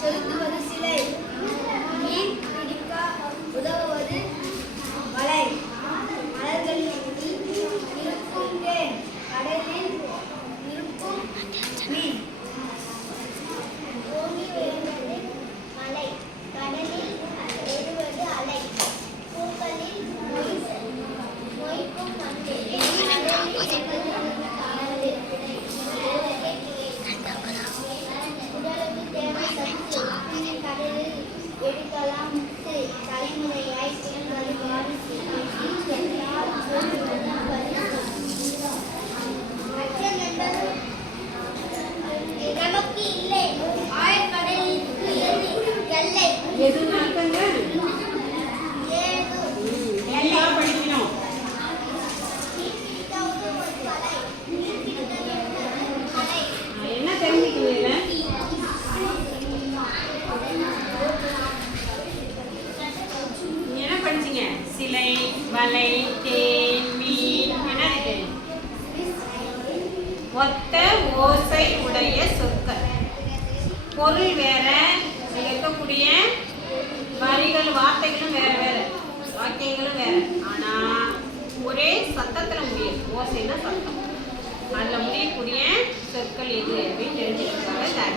செலுத்துவது சிலை. மீன் பிடிக்க உதவுவது வலை. மலர்களில் இருக்கும் தேன். கடலில் இருக்கும் மீன். பூமி உயர்வது மலை. கடலில் எழுவது அலை. பூக்களில் மொய்க்கும் மண்டு. உடலுக்கு தேவை சத்து. கடலில் எடுக்கலாம் முத்து. தலைமுறையாய் பெண்கள் வாரிசு. எல்லார் பொருளும் பரிசு. அச்சம் என்பது நமக்கு இல்லை. ஆழ்கடலுக்கு எல்லை. எதுன்னு அர்த்தங்க? ஏது நல்லா படிக்கணும். மீன் பிடிக்க உதவுவது வலை. மீன் பிடித்தல் என்பது கலை. என்ன தெரிஞ்சுக்கிறீங்க? என்ன படிச்சீங்க? சிலை, வலை, தேன், மீன். என்ன இருக்கு? ஒத்த ஓசை உடைய சொற்கள். பொருள் வேற, இங்க இருக்கக்கூடிய வரிகள் வார்த்தைகளும் வேற வேற, வாக்கியங்களும் வேற. ஆனா ஒரே சத்தத்துல முடியும். ஓசைன்னா சத்தம். அதுல முடியக்கூடிய சொற்கள் எது அப்படின்னு தெரிஞ்சுக்கிறதுக்காக